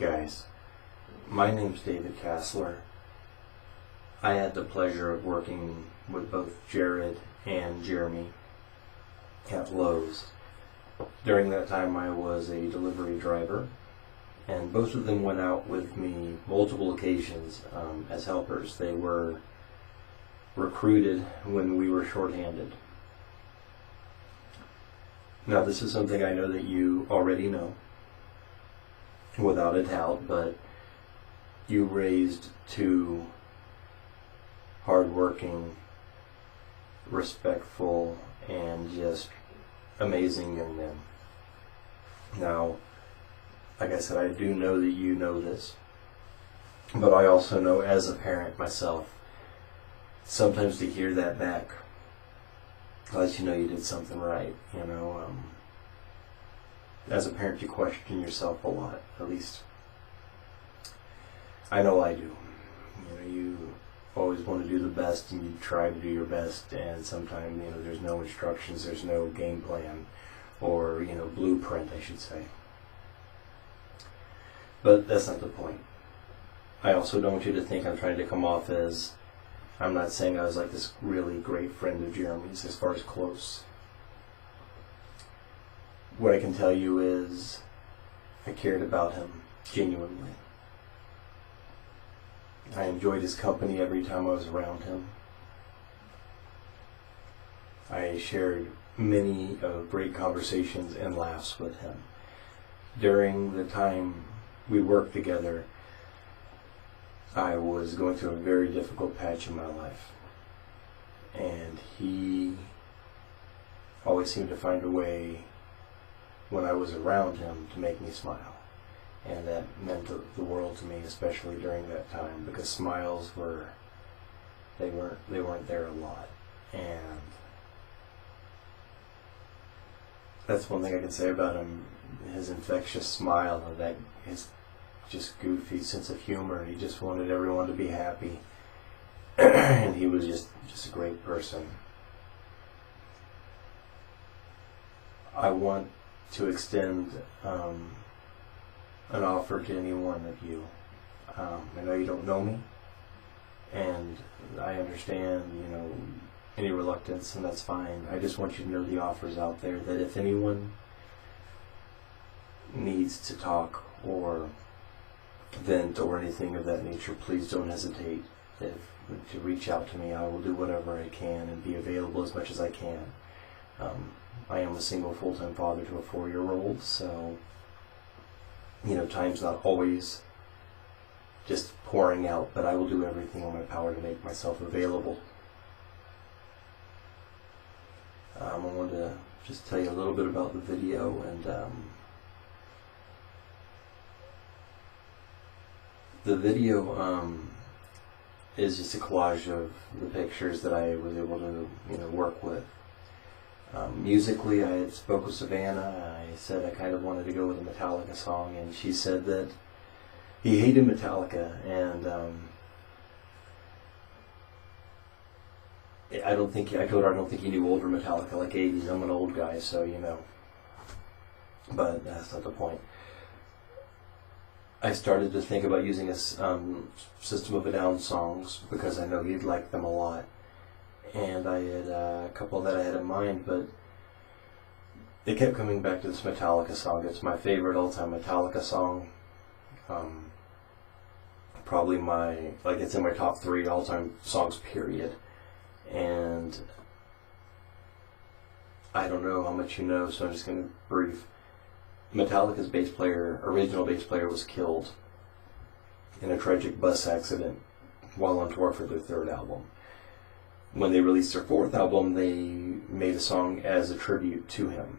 guys, my name's David Kassler. I had the pleasure of working with both Jared and Jeremy at Lowe's. During that time I was a delivery driver, and both of them went out with me multiple occasions as helpers. They were recruited when we were shorthanded. Now this is something I know that you already know, without a doubt, but you raised two hardworking, respectful, and just amazing young men. Now, like I said, I do know that you know this, but I also know as a parent myself, sometimes to hear that back lets you know you did something right. As a parent, you question yourself a lot. At least I know I do. You always want to do the best, and you try to do your best, and sometimes there's no instructions, there's no game plan, or blueprint, I should say. But that's not the point. I also don't want you to think I'm trying to come off as, I'm not saying I was like this really great friend of Jeremy's as far as close. What I can tell you is I cared about him genuinely. I enjoyed his company every time I was around him. I shared many great conversations and laughs with him. During the time we worked together, I was going through a very difficult patch in my life, and he always seemed to find a way when I was around him to make me smile, and that meant the world to me, especially during that time, because smiles they weren't there a lot. And that's one thing I can say about him: his infectious smile, and that his just goofy sense of humor. He just wanted everyone to be happy, and he was just a great person. I want to extend an offer to any one of you. I know you don't know me, and I understand any reluctance, and that's fine. I just want you to know the offer's out there, that if anyone needs to talk or vent or anything of that nature, please don't hesitate to reach out to me. I will do whatever I can and be available as much as I can. I am a single full-time father to a 4-year-old, so time's not always just pouring out, but I will do everything in my power to make myself available. I wanted to just tell you a little bit about the video, and the video is just a collage of the pictures that I was able to work with. Musically, I had spoke with Savannah. I said I kind of wanted to go with a Metallica song, and she said that he hated Metallica, and I told her I don't think he knew older Metallica, like 80s. I'm an old guy, so but that's not the point. I started to think about using a System of a Down songs because I know he'd like them a lot, and I had a couple that I had in mind, but it kept coming back to this Metallica song. It's my favorite all-time Metallica song. Probably it's in my top 3 all-time songs, period. And I don't know how much you know, so I'm just going to brief. Metallica's original bass player, was killed in a tragic bus accident while on tour for their 3rd album. When they released their 4th album, they made a song as a tribute to him.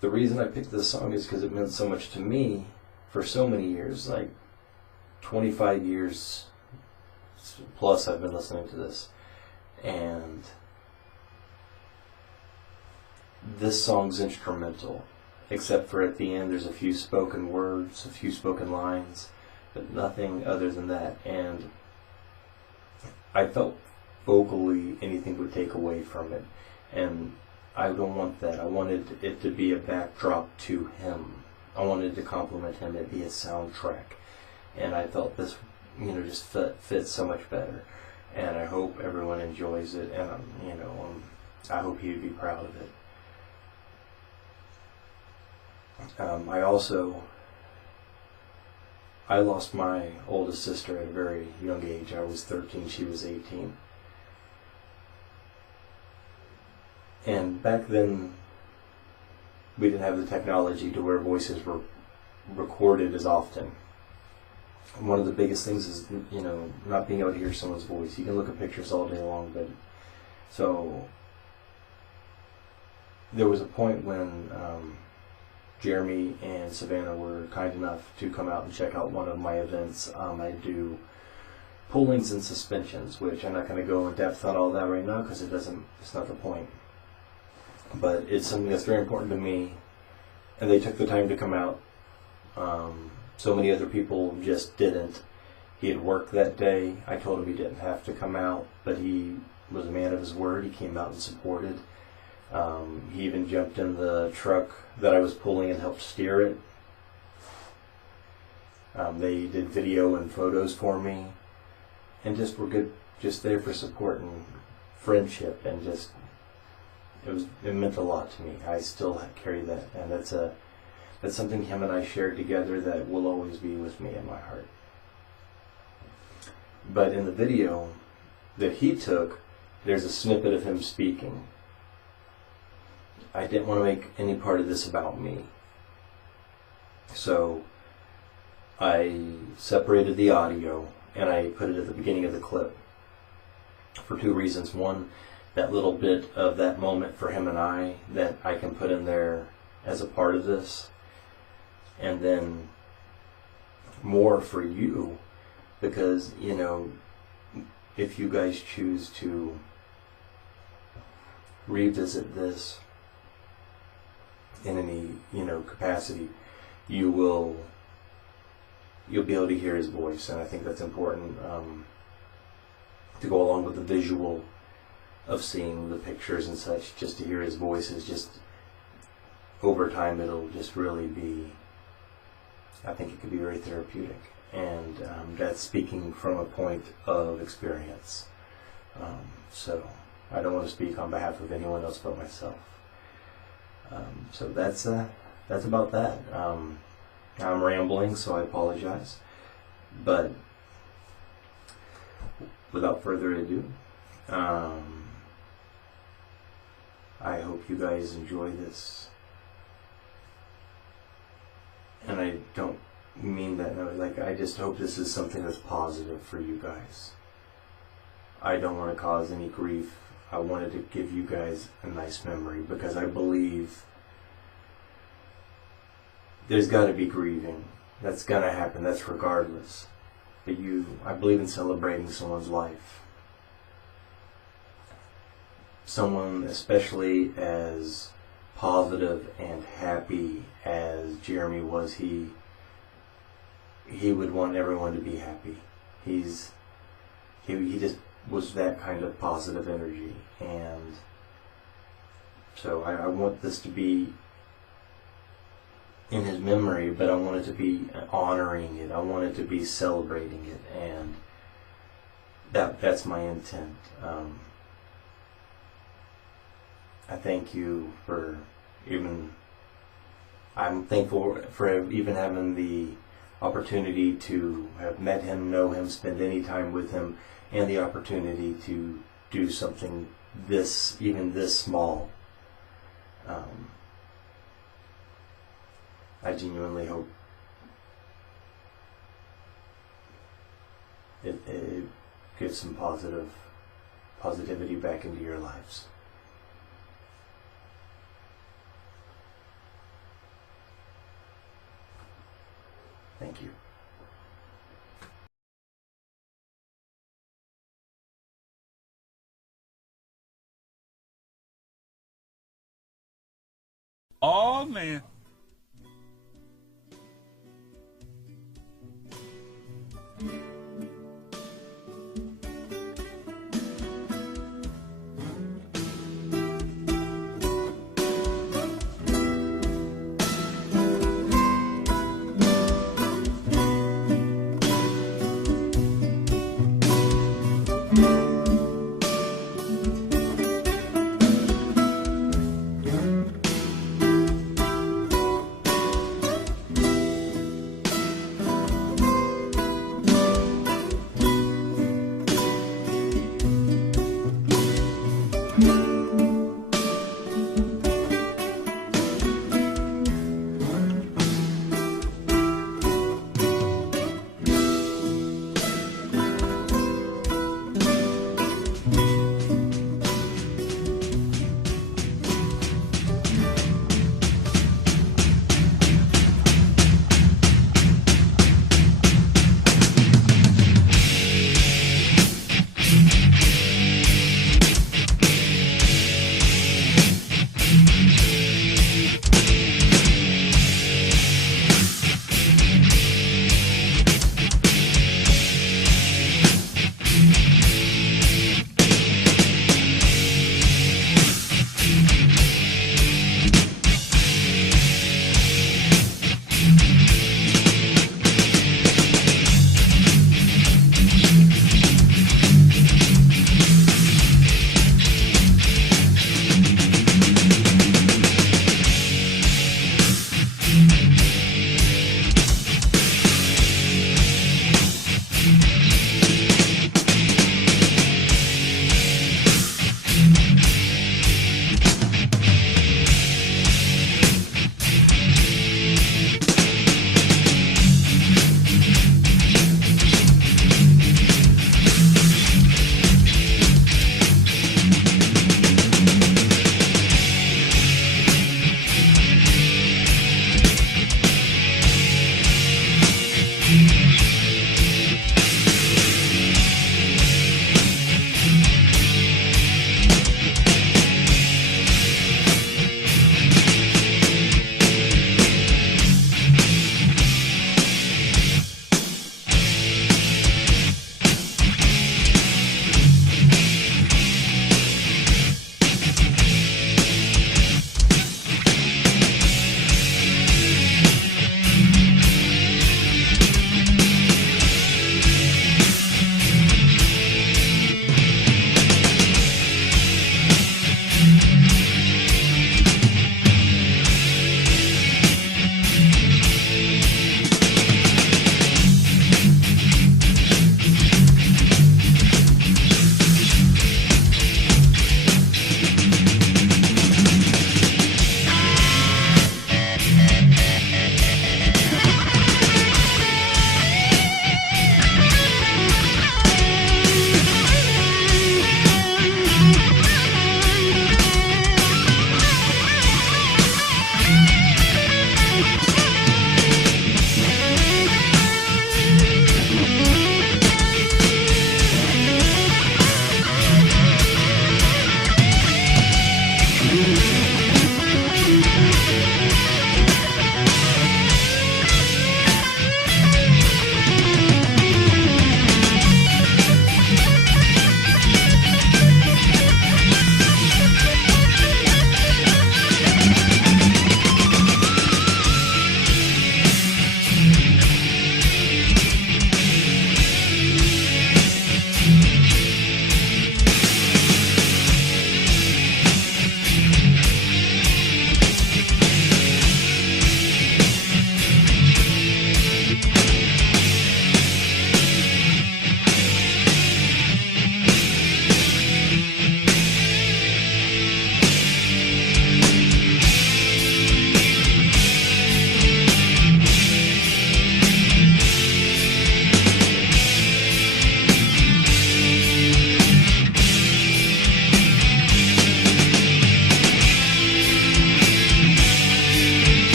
The reason I picked this song is because it meant so much to me for so many years, like 25 years plus I've been listening to this, and this song's instrumental, except for at the end there's a few spoken words, a few spoken lines, but nothing other than that. And I felt vocally anything would take away from it, and I don't want that. I wanted it to be a backdrop to him, I wanted to compliment him and be a soundtrack, and I thought this, just fits so much better. And I hope everyone enjoys it, and I hope he'd be proud of it. I lost my oldest sister at a very young age. I was 13, she was 18. And back then, we didn't have the technology to where voices were recorded as often. One of the biggest things is, not being able to hear someone's voice. You can look at pictures all day long, but so there was a point when Jeremy and Savannah were kind enough to come out and check out one of my events. I do pullings and suspensions, which I'm not going to go in depth on all that right now because it's not the point. But it's something that's very important to me, and they took the time to come out. So many other people just didn't. He had worked that day. I told him he didn't have to come out, but he was a man of his word. He came out and supported. He even jumped in the truck that I was pulling and helped steer it. They did video and photos for me, and just were good, just there for support and friendship, and just it meant a lot to me. I still carry that, and that's something him and I shared together that will always be with me in my heart. But in the video that he took, there's a snippet of him speaking. I didn't want to make any part of this about me. So I separated the audio and I put it at the beginning of the clip for two reasons. One, that little bit of that moment for him and I that I can put in there as a part of this. And then more for you, because, if you guys choose to revisit this in any, capacity, you'll be able to hear his voice. And I think that's important to go along with the visual of seeing the pictures and such. Just to hear his voice is just, over time, it'll just really be, I think it could be very therapeutic. And that's speaking from a point of experience. So I don't want to speak on behalf of anyone else but myself. So that's about that. I'm rambling, so I apologize. But without further ado, I hope you guys enjoy this. And I don't mean that, I just hope this is something that's positive for you guys. I don't want to cause any grief. I wanted to give you guys a nice memory, because I believe there's got to be grieving. That's going to happen. That's regardless. But I believe in celebrating someone's life. Someone especially as positive and happy as Jeremy was, he would want everyone to be happy. He just was that kind of positive energy, and so I want this to be in his memory, but I want it to be honoring it. I want it to be celebrating it, and that's my intent. I thank you for I'm thankful for even having the opportunity to have met him, know him, spend any time with him, and the opportunity to do something even this small. I genuinely hope it gives some positivity back into your lives. Thank you. Oh man.